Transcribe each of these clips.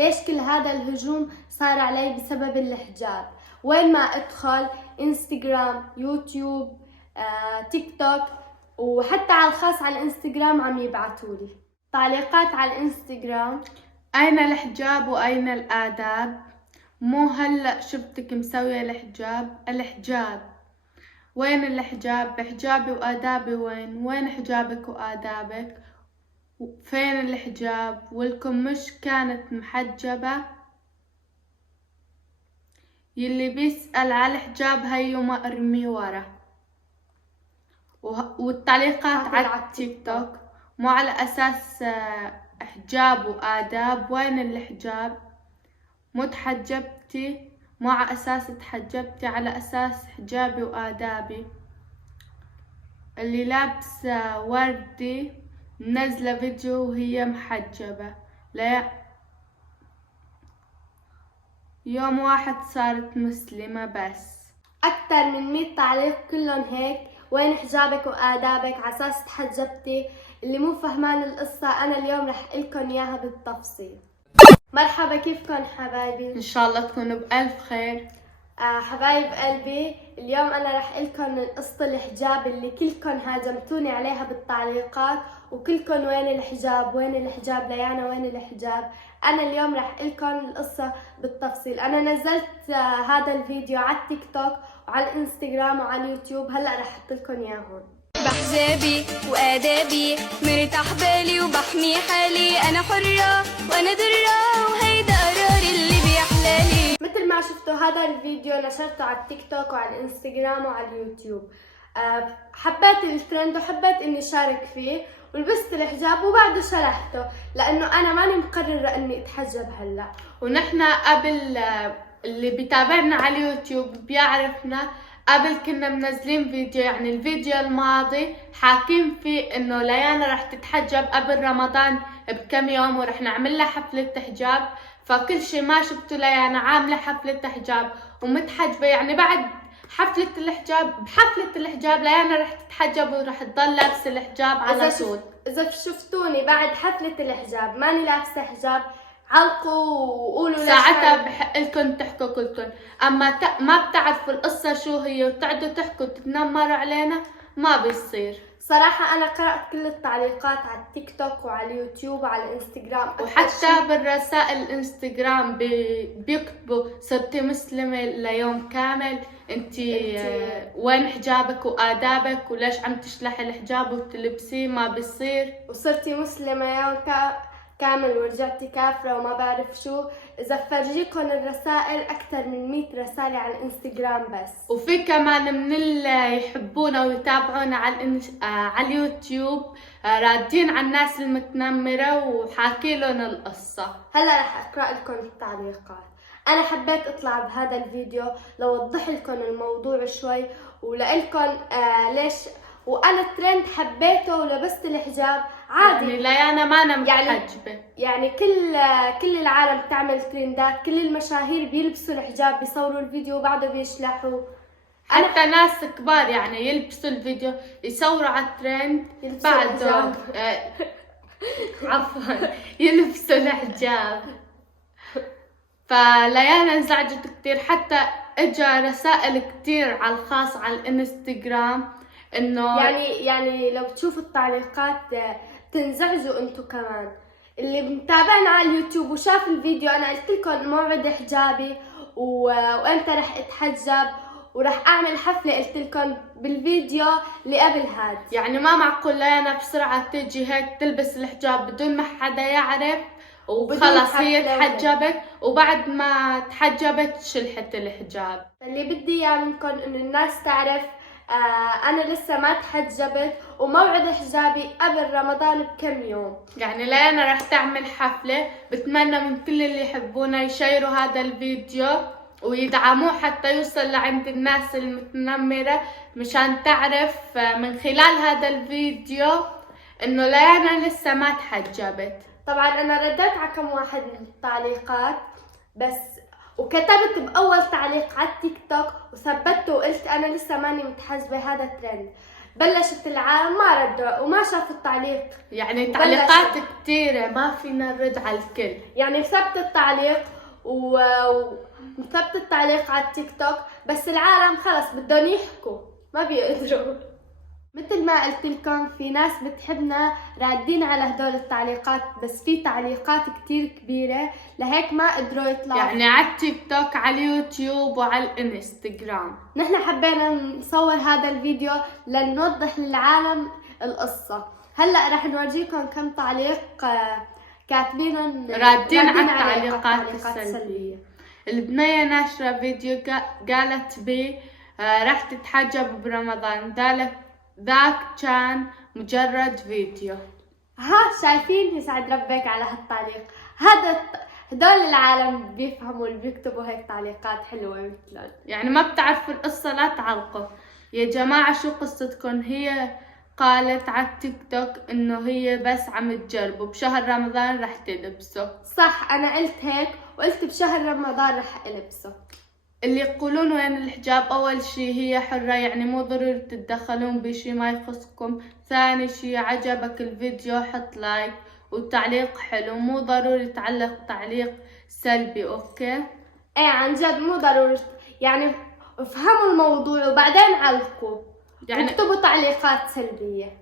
ليش كل هذا الهجوم صار علي بسبب الحجاب؟ وين ما ادخل انستغرام، يوتيوب، تيك توك، وحتى على الخاص على الانستغرام عم يبعتولي تعليقات على الانستغرام: أين الحجاب وأين الآداب؟ مو هلأ شفتك مسوية الحجاب وين الحجاب؟ حجابي وآدابي وين حجابك وآدابك؟ فين الحجاب؟ والكم مش كانت محجبة؟ يلي بيسأل على الحجاب هيو ما ارمي ورا. والتعليقات على التيك توك مو على أساس حجاب وآداب. وين الحجاب؟ مو تحجبتي، مو على أساس تحجبتي، على أساس حجابي وآدابي. اللي لابسة وردي منزلة فيديو وهي محجبة. لا، يوم واحد صارت مسلمة بس. أكثر من 100 تعليق كلهم هيك: وين حجابك وآدابك؟ عساس تحجبتي. اللي مو فهمان القصة أنا اليوم رح قلكن إياها بالتفصيل. مرحبا، كيفكن حبايبي؟ إن شاء الله تكونوا بألف خير. حبايب قلبي، اليوم أنا رح قلكن قصة الحجاب اللي كلكن هاجمتوني عليها بالتعليقات، وكلكن وين الحجاب وين الحجاب ليانا وين الحجاب. أنا اليوم رح قلكن القصة بالتفصيل. أنا نزلت هذا الفيديو على التيك توك وعلى الانستغرام وعلى اليوتيوب، هلأ رح أحطلكن إياه هون. بحجابي وآدابي مرتاح بالي وبحمي حالي، أنا حرة وأنا درة وهيدا قراري اللي بيحلالي. مثل ما شفتوا هذا الفيديو نشرته على التيك توك وعلى الانستغرام وعلى اليوتيوب. حبيت الترند وحبيت اني شارك فيه، ولبست الحجاب وبعده شرحته لانه انا ماني مقررة اني اتحجب هلا. ونحن قبل اللي بيتابعنا على اليوتيوب بيعرفنا قبل كنا منزلين فيديو، يعني الفيديو الماضي حاكين فيه انه ليانا رح تتحجب قبل رمضان بكم يوم ورح نعمل لها حفلة حجاب. فكل شي ما شفتوا ليانا عاملة حفلة حجاب ومتحجبة، يعني بعد حفلة الحجاب بحفلة الحجاب ليانا رح تتحجب ورح تضل لابسة الحجاب على طول. إذا شفتوني بعد حفلة الحجاب ماني لابسة حجاب علقوا وقولوا ساعتها بحق لكم تحكوا كلكم. اما ما بتعرفوا القصة شو هي وتقعدوا تحكوا تتنمروا علينا، ما بيصير. صراحة أنا قرأت كل التعليقات على التيك توك وعلى اليوتيوب وعلى الانستغرام، وحتى بالرسائل الانستغرام بيكتبوا صرتي مسلمة ليوم كامل، انتي وين حجابك وآدابك وليش عم تشلحي الحجاب وتلبسيه؟ ما بيصير. وصرتي مسلمة يوم كامل ورجعتي كافرة وما بعرف شو. إذا فرجيكم الرسائل أكثر من 100 رسالة على الانستغرام بس. وفي كمان من اللي يحبونا ويتابعونا على اليوتيوب رادين على الناس المتنمرة وحاكي لهم القصة. هلا رح أقرأ لكم التعليقات. أنا حبيت أطلع بهذا الفيديو لوضح لكم الموضوع شوي ولقلكم ليش. وأنا الترند حبيته ولبست الحجاب عادي، يعني ليانا ما أنا متحجبة. يعني كل العالم تعمل ترندات، كل المشاهير بيلبسوا الحجاب بيصوروا الفيديو وبعده بيشلحوا. حتى ناس كبار يعني يلبسوا الفيديو يصوروا على الترند بعده عفوا يلبسوا الحجاب. فليانا انزعجت كتير، حتى اجا رسائل كتير على الخاص على الانستغرام انه يعني لو تشوفوا التعليقات تنزعجوا انتو كمان. اللي متابعنا على اليوتيوب وشاف الفيديو انا قلت لكم موعد حجابي وامتى رح اتحجب ورح اعمل حفلة، قلت لكم بالفيديو اللي قبل هاد. يعني ما معقول ليانا بسرعة تيجي هيك تلبس الحجاب بدون ما حدا يعرف وخلص هي تحجبت وبعد ما تحجبت شلحت الحجاب. اللي بدي اياه منكم انه الناس تعرف أنا لسه ما تحجبت وموعد حجابي قبل رمضان بكم يوم. يعني ليانا رح تعمل حفلة، بتمنى من كل اللي يحبونا يشيروا هذا الفيديو ويدعموه حتى يوصل لعند الناس المتنمرة، مشان تعرف من خلال هذا الفيديو إنه ليانا لسه ما تحجبت. طبعا أنا رديت على كم واحد من التعليقات بس، وكتبت بأول تعليق على التيك توك وثبته وقلت أنا لسه ماني متحجبة، هذا ترند. بلشت العالم ما ردوا وما شافوا التعليق، يعني تعليقات كتيرة ما فينا نرد على الكل. يعني مثبت التعليق ومثبت التعليق على التيك توك، بس العالم خلص بدهم يحكوا ما بيقدروا. مثل ما قلت لكم في ناس بتحبنا رادين على هدول التعليقات، بس في تعليقات كتير كبيرة لهيك ما قدروا يطلعوا. يعني على التيك توك، على اليوتيوب، وعلى الانستغرام. نحن حبينا نصور هذا الفيديو لنوضح للعالم القصة. هلأ رح نورجيكم كم تعليق كاتبين رادين على التعليقات السلبية. البنية ناشرة فيديو قالت بيه رح تتحجب برمضان، ذاك كان مجرد فيديو. شايفين؟ يسعد ربك على هالتعليق. هدول العالم بيفهموا اللي بيكتبوا هيك تعليقات حلوة مثلهم. يعني ما بتعرفوا القصة لا تعلقوا. يا جماعة شو قصتكم؟ هي قالت على التيك توك انه هي بس عم تجربه، بشهر رمضان رح تلبسه. صح، انا قلت هيك وقلت بشهر رمضان رح البسه. اللي يقولون وين الحجاب، اول شي هي حرة، يعني مو ضروري تتدخلون بشي ما يخصكم. ثاني شي عجبك الفيديو حط لايك وتعليق حلو، مو ضروري تعلق تعليق سلبي. اوكي؟ ايه عن جد مو ضروري، يعني افهموا الموضوع وبعدين علقوا، يعني اكتبوا تعليقات سلبية.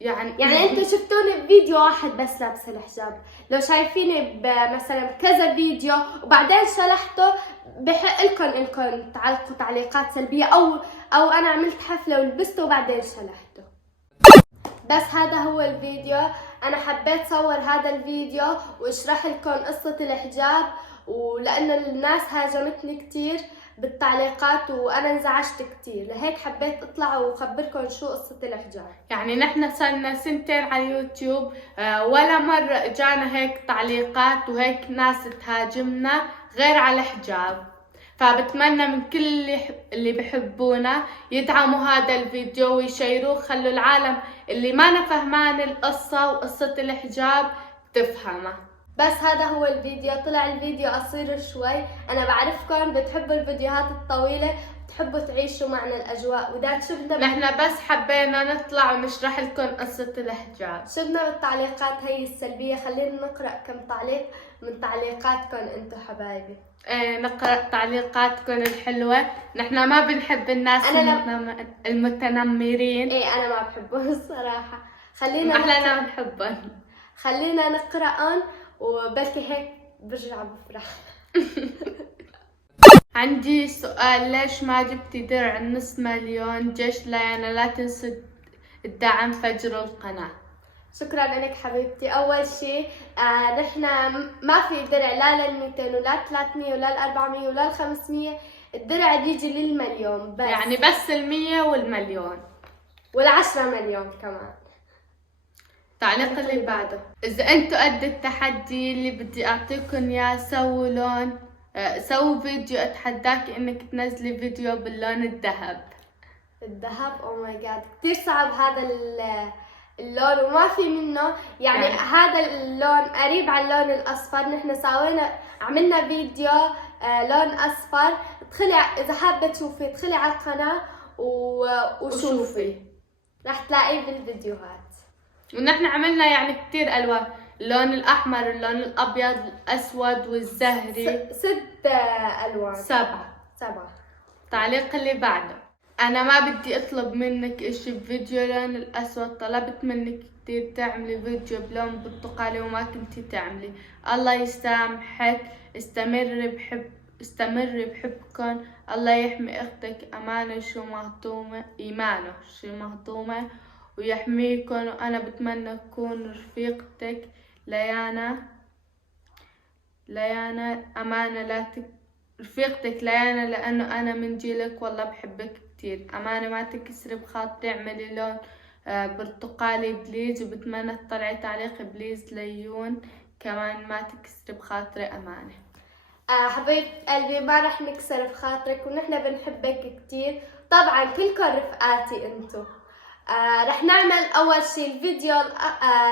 يعني انتوا شفتوني بفيديو واحد بس لابسه الحجاب، لو شايفيني مثلا كذا فيديو وبعدين شلحته بحق لكم انكم تعلقوا تعليقات سلبية، او انا عملت حفلة ولبسته وبعدين شلحته. بس هذا هو الفيديو. انا حبيت صور هذا الفيديو واشرح لكم قصة الحجاب، ولانه الناس هاجمتني كتير بالتعليقات وانا انزعجت كتير، لهيك حبيت اطلع واخبركم شو قصة الحجاب. يعني نحن صرنا 2 سنين على اليوتيوب، ولا مرة اجانا هيك تعليقات وهيك ناس تهاجمنا غير على الحجاب. فبتمنى من كل اللي بحبونا يدعموا هذا الفيديو ويشيروه، خلوا العالم اللي ما فهمان القصة وقصة الحجاب تفهمه. بس هذا هو الفيديو. طلع الفيديو قصير شوي، انا بعرفكم بتحبوا الفيديوهات الطويلة، بتحبوا تعيشوا معنا الاجواء، وده شفنا نحن بس حبينا نطلع ونشرح لكم قصة الحجاب. شفنا بالتعليقات هي السلبية. خلينا نقرأ كم تعليق من تعليقاتكم انتو حبايبي. ايه نقرأ تعليقاتكم الحلوة. نحن ما بنحب الناس المتنمرين. ايه انا ما بحبهم الصراحة. احنا بنحبهم. خلينا نقرأهم وبلكي هيك برجع بفرح. عندي سؤال، ليش ما جبتي درع النص مليون؟ جيش ليانا لا تنسوا الدعم فجروا القناة. شكرا لك حبيبتي. اول شيء نحن ما في درع لا لل200 ولا 300 ولا 400 ولا 500. الدرع بيجي للمليون بس، يعني بس 100 والمليون وال10 مليون كمان. التعليق اللي بعده، اذا انتوا قد التحدي اللي بدي اعطيكم اياه سووا فيديو اتحداك انك تنزلي فيديو باللون الذهب. او ماي جاد، كثير صعب هذا اللون وما في منه، يعني هذا اللون قريب على اللون الاصفر. نحن عملنا فيديو لون اصفر. اذا حابه تشوفي ادخلي على القناه وشوفي، رح تلاقيه بالفيديوهات. ونحن عملنا يعني كتير الوان، اللون الاحمر، اللون الابيض، الاسود والزهري. 6 الوان. 7. التعليق اللي بعده، انا ما بدي اطلب منك اشي بفيديو لون الاسود، طلبت منك كتير تعملي فيديو بلون برتقالي وما كنتي تعملي. الله يسامحك. استمري بحبكم. الله يحمي اختك امانه شو مهضومه ويحميكم، وانا بتمنى اكون رفيقتك ليانا امانه رفيقتك ليانا، لانه انا من جيلك والله بحبك كتير. امانه ما تكسري بخاطري، اعملي لون برتقالي بليز، وبتمنى تطلعي تعليق بليز ليون كمان ما تكسري بخاطري امانه. حبيبة قلبي ما رح نكسر بخاطرك، ونحن بنحبك كتير. طبعا كلكم رفقاتي انتو. رح نعمل اول شي الفيديو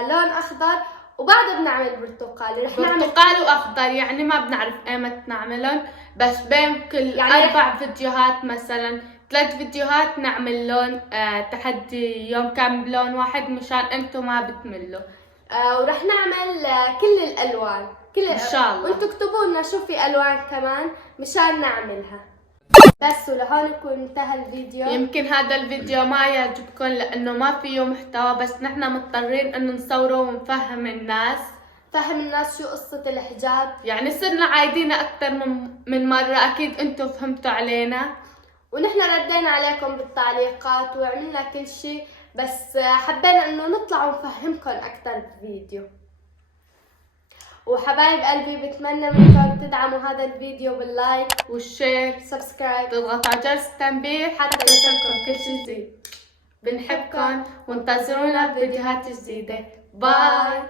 لون اخضر، وبعده بنعمل برتقالي. برتقالي واخضر، يعني ما بنعرف ايمت نعملهم، بس بين كل يعني 4 فيديوهات مثلا 3 فيديوهات نعمل لون تحدي يوم كامل بلون واحد مشان انتم ما بتملوا. ورح نعمل كل الالوان ان شاء الله. وانتوا اكتبوا لنا شو في الوان كمان مشان نعملها. بس ولهون يكون انتهى الفيديو. يمكن هذا الفيديو ما يعجبكم لانه ما فيه محتوى، بس نحن مضطرين انه نصوره ونفهم الناس. فهم الناس شو قصة الحجاب. يعني صرنا عايدين اكثر من مرة، اكيد انتم فهمتوا علينا ونحن ردينا عليكم بالتعليقات وعملنا كل شيء، بس حبينا انه نطلع ونفهمكم اكثر بالفيديو. وحبايب قلبي بتمنى منكم تدعموا هذا الفيديو باللايك والشير، سبسكرايب، تضغطوا على جرس التنبيه حتى يوصلكم كل شيء جديد. بنحبكم وانتظرونا بفيديوهات جديدة. باي.